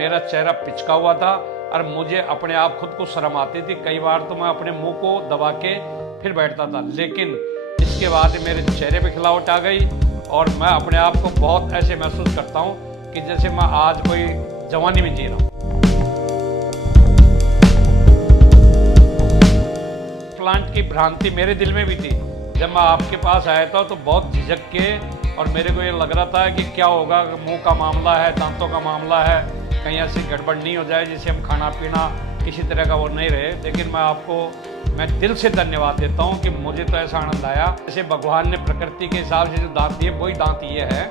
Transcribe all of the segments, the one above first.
मेरा चेहरा पिचका हुआ था और मुझे अपने आप खुद को शर्म आती थी। कई बार तो मैं अपने मुंह को दबा के फिर बैठता था, लेकिन इसके बाद मेरे चेहरे पे खिलावट आ गई और मैं अपने आप को बहुत ऐसे महसूस करता हूँ कि जैसे मैं आज कोई जवानी में जी रहा हूँ। प्लांट की भ्रांति मेरे दिल में भी थी। जब मैं आपके पास आया था तो बहुत झिझक के और मेरे को ये लग रहा था कि क्या होगा, मुंह का मामला है, दांतों का मामला है, कहीं ऐसी गड़बड़ नहीं हो जाए जिससे हम खाना पीना किसी तरह का वो नहीं रहे। लेकिन मैं दिल से धन्यवाद देता हूँ कि मुझे तो ऐसा आनंद आया जैसे भगवान ने प्रकृति के हिसाब से जो दांत दिए वही दांत ये है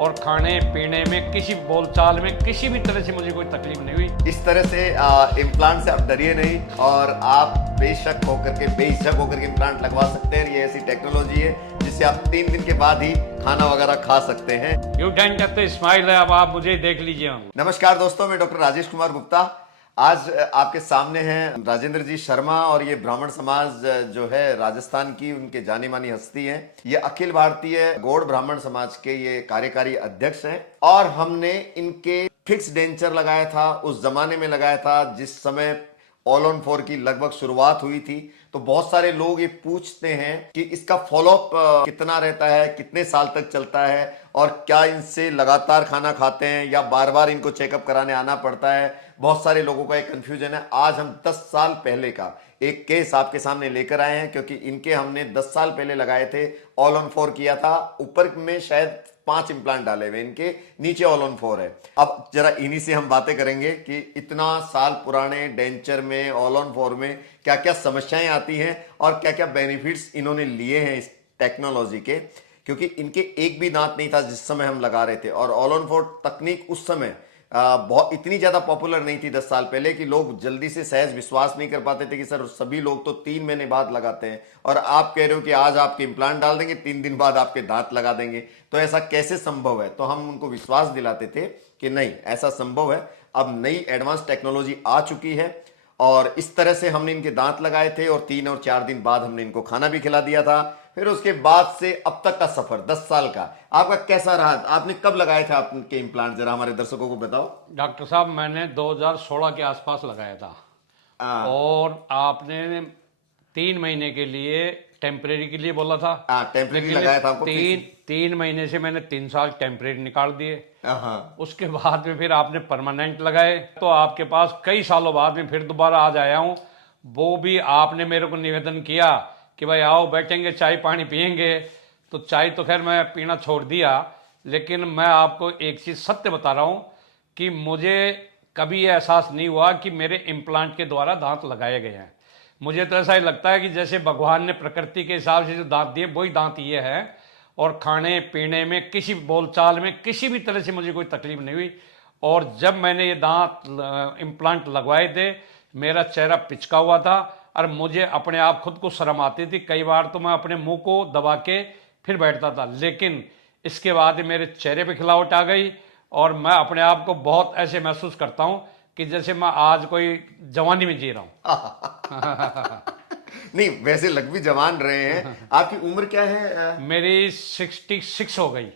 और खाने पीने में किसी बोलचाल में किसी भी तरह से मुझे कोई तकलीफ नहीं हुई। इस तरह से इम्प्लांट से आप डरिए नहीं और आप बेशक होकर के बेहिचक होकर के इम्प्लांट लगवा सकते हैं। ये ऐसी टेक्नोलॉजी है जिससे आप 3 दिन के बाद ही खाना वगैरह खा सकते हैं। You can get the smile है। अब आप मुझे देख लीजिए। नमस्कार दोस्तों, मैं डॉक्टर राजेश कुमार गुप्ता आज आपके सामने हैं राजेंद्र जी शर्मा और ये ब्राह्मण समाज जो है राजस्थान की, उनके जानी मानी हस्ती हैं। ये अखिल भारतीय गौड़ ब्राह्मण समाज के ये कार्यकारी अध्यक्ष हैं और हमने इनके फिक्स डेंचर लगाया था, उस जमाने में लगाया था जिस समय ऑल ऑन 4 की लगभग शुरुआत हुई थी। तो बहुत सारे लोग ये पूछते हैं कि इसका फॉलोअप कितना रहता है, कितने साल तक चलता है और क्या इनसे लगातार खाना खाते हैं या बार बार इनको चेकअप कराने आना पड़ता है। बहुत सारे लोगों का एक कंफ्यूजन है। आज हम 10 साल पहले का एक केस आपके सामने लेकर आए हैं क्योंकि इनके हमने 10 साल पहले लगाए थे, ऑल ऑन 4 किया था। ऊपर में शायद 5 इम्प्लांट डाले हुए, इनके नीचे ऑल ऑन 4 है। अब जरा इन्हीं से हम बातें करेंगे कि इतना साल पुराने डेंचर में, ऑल ऑन 4 में क्या क्या समस्याएं आती हैं और क्या क्या बेनिफिट्स इन्होंने लिए हैं इस टेक्नोलॉजी के, क्योंकि इनके एक भी दांत नहीं था जिस समय हम लगा रहे थे। और ऑल ऑन 4 तकनीक उस समय बहुत इतनी ज्यादा पॉपुलर नहीं थी 10 साल पहले कि लोग जल्दी से सहज विश्वास नहीं कर पाते थे कि सर सभी लोग तो 3 महीने बाद लगाते हैं और आप कह रहे हो कि आज आपके इम्प्लांट डाल देंगे, 3 दिन बाद आपके दांत लगा देंगे, तो ऐसा कैसे संभव है। तो हम उनको विश्वास दिलाते थे कि नहीं, ऐसा संभव है। अब नई एडवांस टेक्नोलॉजी आ चुकी है और इस तरह से हमने इनके दांत लगाए थे और 3 और 4 दिन बाद हमने इनको खाना भी खिला दिया था। फिर उसके बाद से अब तक का सफर 10 साल का आपका कैसा रहा? आपने कब लगाए थे आपके इम्प्लांट, जरा हमारे दर्शकों को बताओ। डॉक्टर साहब, मैंने 2016 के आसपास लगाया था और आपने 3 महीने के लिए टेम्परेरी के लिए बोला था। टेम्परेरी लगाया था आपको। 3 महीने से मैंने 3 साल टेम्परेरी निकाल दिए। उसके बाद में फिर आपने परमानेंट लगाए, तो आपके पास कई सालों बाद में फिर दोबारा आज आया हूँ। वो भी आपने मेरे को निवेदन किया कि भाई आओ बैठेंगे, चाय पानी पियेंगे। तो चाय तो खैर मैं पीना छोड़ दिया, लेकिन मैं आपको एक चीज़ सत्य बता रहा हूँ कि मुझे कभी ये एहसास नहीं हुआ कि मेरे इम्प्लांट के द्वारा दांत लगाए गए हैं। मुझे तो ऐसा ही लगता है कि जैसे भगवान ने प्रकृति के हिसाब से जो दांत दिए वही दांत ये है और खाने पीने में किसी बोलचाल में किसी भी तरह से मुझे कोई तकलीफ नहीं हुई। और जब मैंने ये दांत इम्प्लांट लगवाए थे, मेरा चेहरा पिचका हुआ था और मुझे अपने आप खुद को शर्म आती थी। कई बार तो मैं अपने मुंह को दबा के फिर बैठता था, लेकिन इसके बाद मेरे चेहरे पे खिलावट आ गई और मैं अपने आप को बहुत ऐसे महसूस करता हूँ कि जैसे मैं आज कोई जवानी में जी रहा हूँ। नहीं, वैसे लग भी जवान रहे हैं। आपकी उम्र क्या है? मेरी 66 हो गई,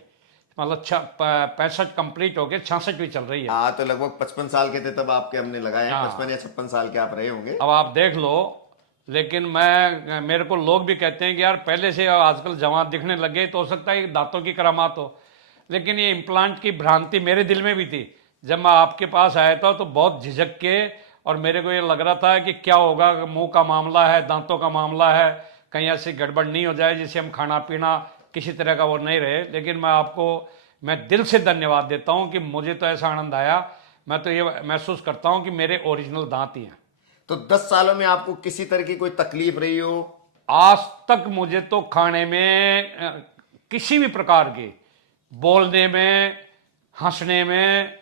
मतलब 65 कंप्लीट हो गए, 66 भी चल रही है। हाँ, तो लगभग 55 साल के थे तब आपके हमने लगाए हैं। 55 या 56 साल के आप रहे होंगे। अब आप देख लो। लेकिन मेरे को लोग भी कहते हैं कि यार पहले से आजकल जवान दिखने लग गए, तो हो सकता है दांतों की करामात हो। लेकिन ये इम्प्लांट की भ्रांति मेरे दिल में भी थी। जब मैं आपके पास आया था तो बहुत झिझक के और मेरे को ये लग रहा था कि क्या होगा, मुंह का मामला है, दांतों का मामला है, कहीं ऐसी गड़बड़ नहीं हो जाए जिससे हम खाना पीना किसी तरह का वो नहीं रहे। लेकिन मैं दिल से धन्यवाद देता हूँ कि मुझे तो ऐसा आनंद आया। मैं तो ये महसूस करता हूँ कि मेरे ओरिजिनल दांत ही हैं। तो 10 सालों में आपको किसी तरह की कोई तकलीफ रही हो? आज तक मुझे तो खाने में किसी भी प्रकार की, बोलने में, हंसने में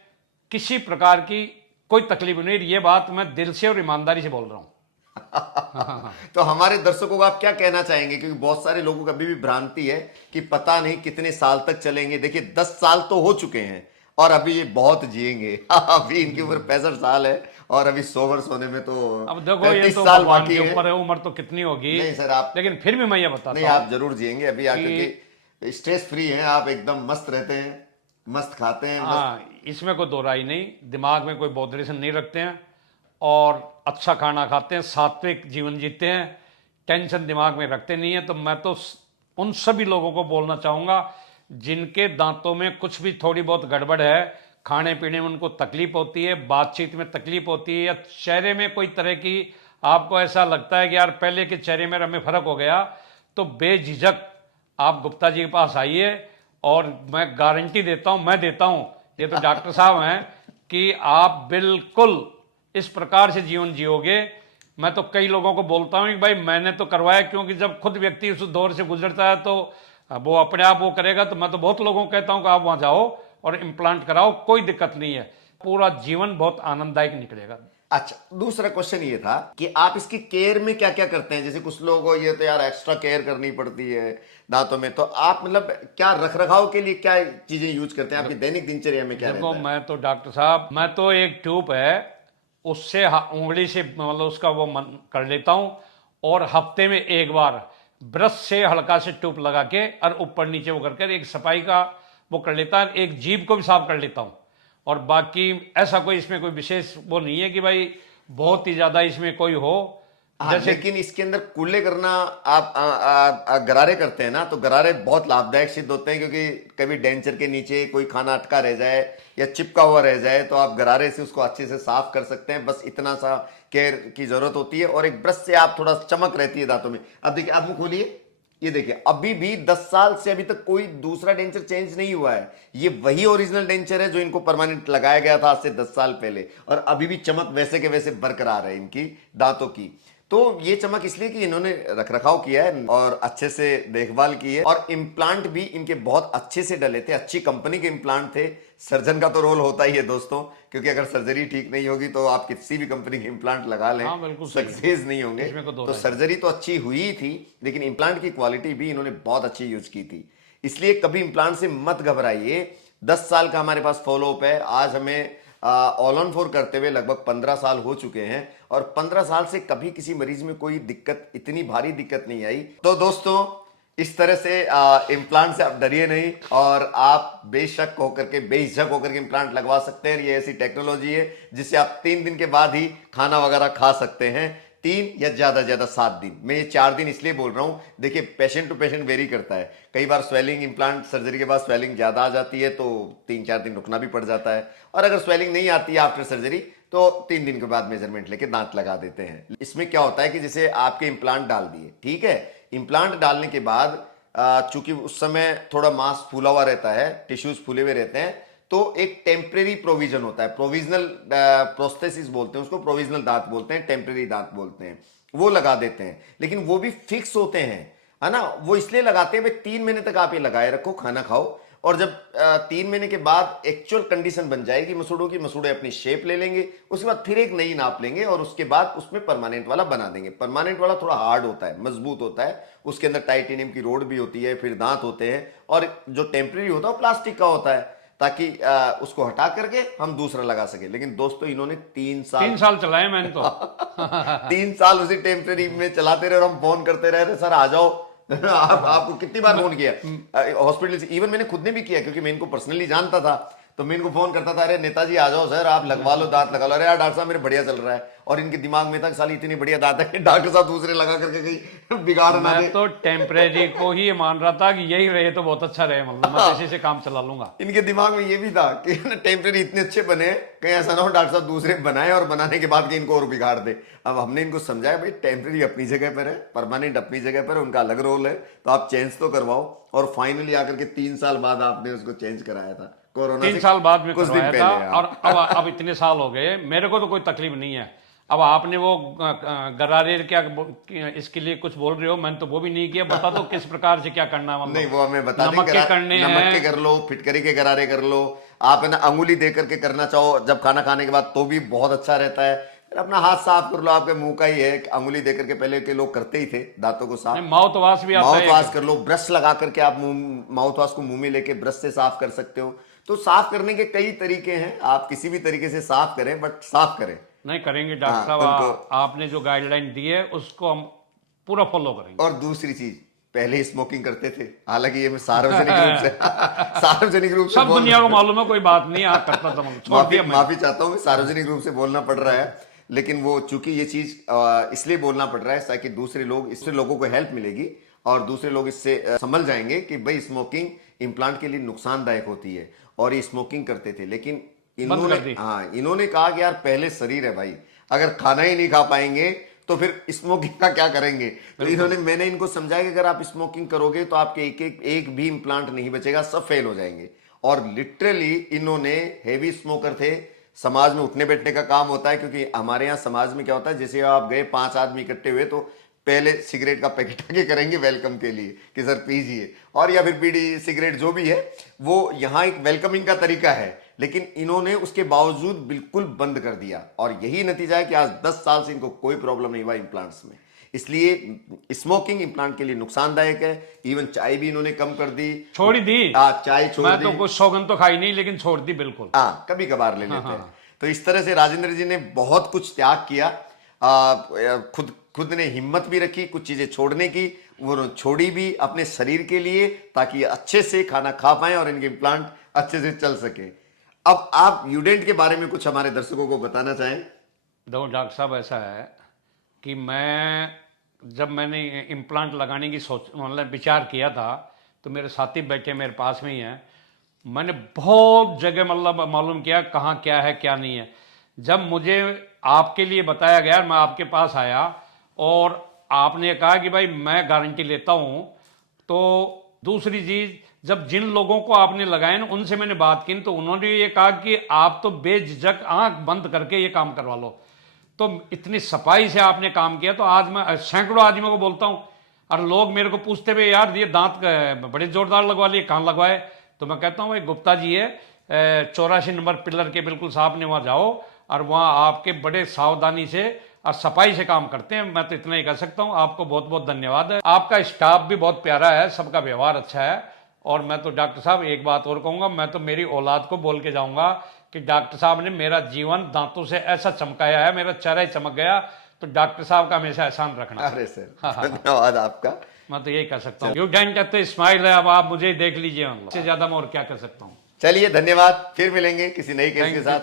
किसी प्रकार की कोई तकलीफ नहीं। ये बात मैं दिल से और ईमानदारी से बोल रहा हूँ। तो हमारे दर्शकों को आप क्या कहना चाहेंगे, क्योंकि बहुत सारे लोगों को अभी भी भ्रांति है कि पता नहीं कितने साल तक चलेंगे। देखिए 10 साल तो हो चुके हैं और अभी ये बहुत जिएंगे। अभी इनकी उम्र 65 साल है और अभी 100 वर्ष होने में तो अब देखो ये 35 तो साल भगवान बाकी के है। ऊपर है, उम्र तो कितनी होगी। नहीं सर, आप लेकिन फिर भी मैं ये बताता नहीं, हूँ आप जरूर जिएंगे। अभी आकर के स्ट्रेस फ्री हैं आप, एकदम मस्त रहते हैं, मस्त खाते हैं, मस्त। हाँ, इसमें कोई दो राय नहीं, दिमाग में कोई बॉडरेशन नहीं रखते हैं और अच्छा खाना खाते हैं, सात्विक जीवन जीते हैं, टेंशन दिमाग में रखते नहीं है। तो मैं तो उन सभी लोगों को बोलना चाहूँगा जिनके दांतों में कुछ भी थोड़ी बहुत गड़बड़ है, खाने पीने में उनको तकलीफ होती है, बातचीत में तकलीफ होती है, या चेहरे में कोई तरह की आपको ऐसा लगता है कि यार पहले के चेहरे में हमें फर्क हो गया, तो बेझिझक आप गुप्ता जी के पास आइए और मैं गारंटी देता हूं, मैं देता हूं, ये तो डॉक्टर साहब हैं, कि आप बिल्कुल इस प्रकार से जीवन जियोगे। मैं तो कई लोगों को बोलता हूं कि भाई मैंने तो करवाया, क्योंकि जब खुद व्यक्ति उस दौर से गुजरता है तो वो अपने आप वो करेगा। तो मैं तो बहुत लोगों को कहता हूं कि आप वहां जाओ और इम्प्लांट कराओ, कोई दिक्कत नहीं है, पूरा जीवन बहुत आनंददायक निकलेगा। अच्छा, दूसरा क्वेश्चन ये था कि आप इसकी केयर में क्या क्या करते हैं? जैसे कुछ लोगों को ये तो यार एक्स्ट्रा केयर करनी पड़ती है दांतों में, तो आप मतलब क्या रख रखाव के लिए क्या चीजें यूज करते हैं? आपकी दैनिक दिनचर्या में क्या देखो रहता है? मैं तो डॉक्टर साहब, मैं तो एक ट्यूब है उससे उंगली से मतलब उसका वो मन कर लेता हूं, और हफ्ते में एक बार ब्रश से हल्का से ट्यूब लगा के और ऊपर नीचे वो करके एक सफाई का वो कर लेता है, एक जीभ को भी साफ कर लेता हूं। और बाकी ऐसा कोई इसमें कोई विशेष वो नहीं है कि भाई बहुत ही ज्यादा इसमें कोई हो। हाँ, जैसे लेकिन इसके अंदर कुल्ले करना, आप गरारे करते हैं ना, तो गरारे बहुत लाभदायक सिद्ध होते हैं, क्योंकि कभी डेंचर के नीचे कोई खाना अटका रह जाए या चिपका हुआ रह जाए तो आप गरारे से उसको अच्छे से साफ कर सकते हैं। बस इतना सा केयर की जरूरत होती है, और एक ब्रश से आप थोड़ा चमक रहती है दांतों में। अब देखिए, आप मुंह खोलिए, ये देखिए अभी भी 10 साल से अभी तक कोई दूसरा डेंचर चेंज नहीं हुआ है। ये वही ओरिजिनल डेंचर है जो इनको परमानेंट लगाया गया था आज से 10 साल पहले, और अभी भी चमक वैसे के वैसे बरकरार है इनकी दांतों की। तो ये चमक इसलिए कि इन्होंने रखरखाव किया है और अच्छे से देखभाल की है, और इम्प्लांट भी इनके बहुत अच्छे से डले थे, अच्छी कंपनी के इम्प्लांट थे। सर्जन का तो रोल होता ही है दोस्तों, क्योंकि अगर सर्जरी ठीक नहीं होगी तो आप किसी भी कंपनी के इम्प्लांट लगा लें, हाँ बिल्कुल सही है, सक्सेस नहीं होंगे। इसमें कोई दो तो राय सर्जरी तो अच्छी हुई ही थी, लेकिन इम्प्लांट की क्वालिटी भी इन्होंने बहुत अच्छी यूज की थी। इसलिए कभी इम्प्लांट से मत घबराइए। 10 साल का हमारे पास फॉलोअप है। आज हमें ऑल ऑन 4 करते हुए लगभग 15 साल हो चुके हैं, और 15 साल से कभी किसी मरीज में कोई दिक्कत, इतनी भारी दिक्कत नहीं आई। तो दोस्तों, इस तरह से इम्प्लांट से आप डरिए नहीं, और आप बेशक होकर के, बेझिझक होकर के इम्प्लांट लगवा सकते हैं। ये ऐसी टेक्नोलॉजी है जिससे आप 3 दिन के बाद ही खाना वगैरह खा सकते हैं। 3 या ज्यादा 7 दिन। मैं ये 4 दिन इसलिए बोल रहा हूं, देखिए पेशेंट टू पेशेंट वेरी करता है। कई बार स्वेलिंग, इम्प्लांट सर्जरी के बाद स्वेलिंग ज्यादा आ जाती है तो 3-4 दिन रुकना भी पड़ जाता है, और अगर स्वेलिंग नहीं आती है आफ्टर सर्जरी तो 3 दिन के बाद मेजरमेंट लेके दांत लगा देते हैं। इसमें क्या होता है कि जैसे आपके इम्प्लांट डाल दिए, ठीक है, इम्प्लांट डालने के बाद चूंकि उस समय थोड़ा मांस फूला हुआ रहता है, टिश्यूज फूले हुए रहते हैं, तो एक टेम्परेरी प्रोविजन होता है, प्रोविजनल प्रोस्थेसिस बोलते हैं उसको, प्रोविजनल दांत बोलते हैं, टेम्परेरी दांत बोलते हैं, वो लगा देते हैं। लेकिन वो भी फिक्स होते हैं, है ना। वो इसलिए लगाते हैं भाई 3 महीने तक आप ये लगाए रखो, खाना खाओ, और जब 3 महीने के बाद एक्चुअल कंडीशन बन जाएगी मसूड़ों की, मसूड़े अपनी शेप ले लेंगे, उसके बाद फिर एक नई नाप लेंगे और उसके बाद उसमें परमानेंट वाला बना देंगे। परमानेंट वाला थोड़ा हार्ड होता है, मजबूत होता है, उसके अंदर टाइटेनियम की रोड भी होती है, फिर दांत होते हैं, और जो टेम्परेरी होता है वो प्लास्टिक का होता है, ताकि उसको हटा करके हम दूसरा लगा सके। लेकिन दोस्तों, इन्होंने 3 साल चलाए मैंने तो 3 साल उसी टेम्परेरी में चलाते रहे, और हम फोन करते रहे, सर आ जाओ। आपको कितनी बार फोन किया हॉस्पिटल से, इवन मैंने खुद ने भी किया, क्योंकि मैं इनको पर्सनली जानता था, तो मैं इनको फोन करता था, अरे नेताजी आ जाओ सर, आप लगवा लो, दांत लगा लो। अरे यार डॉक्टर साहब मेरे बढ़िया चल रहा है, और इनके दिमाग में था साली इतनी बढ़िया दांत है कि डॉक्टर साहब दूसरे लगा करके कहीं बिगाड़ ना दे। मैं तो टेम्परेरी को ही मान रहा था कि यही रहे तो बहुत अच्छा रहे, मतलब मैं इसी से काम चला लूंगा। इनके दिमाग में ये भी था कि टेम्परेरी इतने अच्छे बने, कहीं ऐसा ना हो डॉक्टर साहब दूसरे बनाए और बनाने के बाद कि इनको और बिगाड़ दे। अब हमने इनको समझाया भाई टेम्परेरी अपनी जगह पर है, परमानेंट अपनी जगह पर है, उनका अलग रोल है, तो आप चेंज तो करवाओ। और फाइनली आकर के 3 साल बाद आपने उसको चेंज कराया था, कोरोना 3 साल बाद में कुछ दिन करवाया पहले। था, और अब इतने साल हो गए, मेरे को तो कोई तकलीफ नहीं है। अब आपने वो गरारे क्या इसके लिए कुछ बोल रहे हो, मैंने तो वो भी नहीं किया। बता दो किस प्रकार से क्या करना है, मतलब नहीं वो हमें बता नमक दें, के करने नमक के हैं, कर लो, फिटकरी के गरारे कर लो, आप है ना अंगुली दे करके करना चाहो जब खाना खाने के बाद, तो भी बहुत अच्छा रहता है। फिर अपना हाथ साफ कर लो, आपके मुंह का ही है, अंगुली दे करके पहले के लोग करते ही थे दांतों को साफ। माउथ वाश भी आता माउथ है, वाश कर लो, ब्रश लगा करके आप माउथ वाश को मुंह में लेके ब्रश से साफ कर सकते हो। तो साफ करने के कई तरीके हैं, आप किसी भी तरीके से साफ करें, बट साफ करें। नहीं करेंगे डॉक्टर हाँ, साहब, उनको आपने जो गाइडलाइन दी है उसको हम पूरा फॉलो करेंगे। और दूसरी चीज, पहले स्मोकिंग करते थे, हालांकि ये मैं सार्वजनिक रूप से सार्वजनिक रूप से सब बोल दुनिया को मालूम है, कोई बात नहीं, हाँ करता था मैं, छोड़ दिया मैंने। माफी चाहता हूँ, सार्वजनिक रूप से बोलना पड़ रहा है, लेकिन वो चूंकि ये चीज इसलिए बोलना पड़ रहा है ताकि दूसरे लोग, इससे लोगों को हेल्प मिलेगी और दूसरे लोग इससे समझ जाएंगे कि भाई स्मोकिंग इम्प्लांट के लिए नुकसानदायक होती है और ये स्मोकिंग करते थे, लेकिन बंद कर दी। इन्होंने कहा कि यार पहले शरीर है भाई, अगर खाना ही नहीं खा पाएंगे तो फिर स्मोकिंग का क्या करेंगे। तो मैंने इनको समझाया कि अगर आप स्मोकिंग करोगे तो आपके एक भी इम्प्लांट नहीं बचेगा, सब फेल हो जाएंगे। और लिटरली इन्होंने, हेवी स्मोकर थे, समाज में उठने बैठने का काम होता है, क्योंकि हमारे यहाँ समाज में क्या होता है, जैसे आप गए 5 आदमी इकट्ठे हुए तो पहले सिगरेट का पैकेट आगे करेंगे वेलकम के लिए कि सर पीजिए, और या फिर बीड़ी सिगरेट जो भी है, वो यहाँ एक वेलकमिंग का तरीका है, लेकिन इन्होंने उसके बावजूद बिल्कुल बंद कर दिया। और यही नतीजा है कि आज 10 साल से इनको कोई प्रॉब्लम नहीं हुआ इम्प्लांट्स में। इसलिए स्मोकिंग इम्प्लांट के लिए नुकसानदायक है। इवन चाय भी इन्होंने कम कर दी, छोड़ी दी, चाय छोड़ दी। मैं तो कुछ सौगंध तो खाई नहीं, लेकिन छोड़ दी बिल्कुल। हाँ, कभी कभार ले लेते हैं। तो इस तरह से राजेंद्र जी ने बहुत कुछ त्याग किया, खुद ने हिम्मत भी रखी कुछ चीजें छोड़ने की, वो छोड़ी भी अपने शरीर के लिए, ताकि अच्छे से खाना खा पाए और इनके इम्प्लांट अच्छे से चल सके। अब आप यूडेंट के बारे में कुछ हमारे दर्शकों को बताना चाहें? देखो डॉक्टर साहब, ऐसा है कि जब मैंने इम्प्लांट लगाने की मतलब विचार किया था, तो मेरे साथी बैठे मेरे पास में ही हैं, मैंने बहुत जगह मतलब मालूम किया कहाँ क्या है क्या नहीं है। जब मुझे आपके लिए बताया गया, मैं आपके पास आया और आपने कहा कि भाई मैं गारंटी लेता हूँ, तो दूसरी चीज़, जब जिन लोगों को आपने लगाए ना, उनसे मैंने बात की तो उन्होंने ये कहा कि आप तो बेझिझक आंख बंद करके ये काम करवा लो। तो इतनी सफाई से आपने काम किया, तो आज मैं सैकड़ों आदमियों को बोलता हूँ, और लोग मेरे को पूछते हुए, यार ये दांत बड़े जोरदार लगवा लिए, कहाँ लगवाए? तो मैं कहता हूँ भाई गुप्ता जी है, 84 नंबर पिलर के बिल्कुल सामने वहाँ जाओ, और वहाँ आपके बड़े सावधानी से और सफाई से काम करते हैं। मैं तो इतना ही कह सकता हूँ। आपको बहुत बहुत धन्यवाद है। आपका स्टाफ भी बहुत प्यारा है, सबका व्यवहार अच्छा है। और मैं तो डॉक्टर साहब एक बात और कहूँगा, मैं तो मेरी औलाद को बोल के जाऊँगा कि डॉक्टर साहब ने मेरा जीवन दांतों से ऐसा चमकाया है, मेरा चेहरा ही चमक गया। तो डॉक्टर साहब का हमेशा एहसान रखना। अरे सर, धन्यवाद आपका। मैं तो यही कह सकता हूँ। यूडेंट का तो स्माइल है, अब आप मुझे देख लीजिए, इससे ज्यादा मैं और क्या कर सकता हूँ। चलिए धन्यवाद, फिर मिलेंगे किसी नई केस के साथ।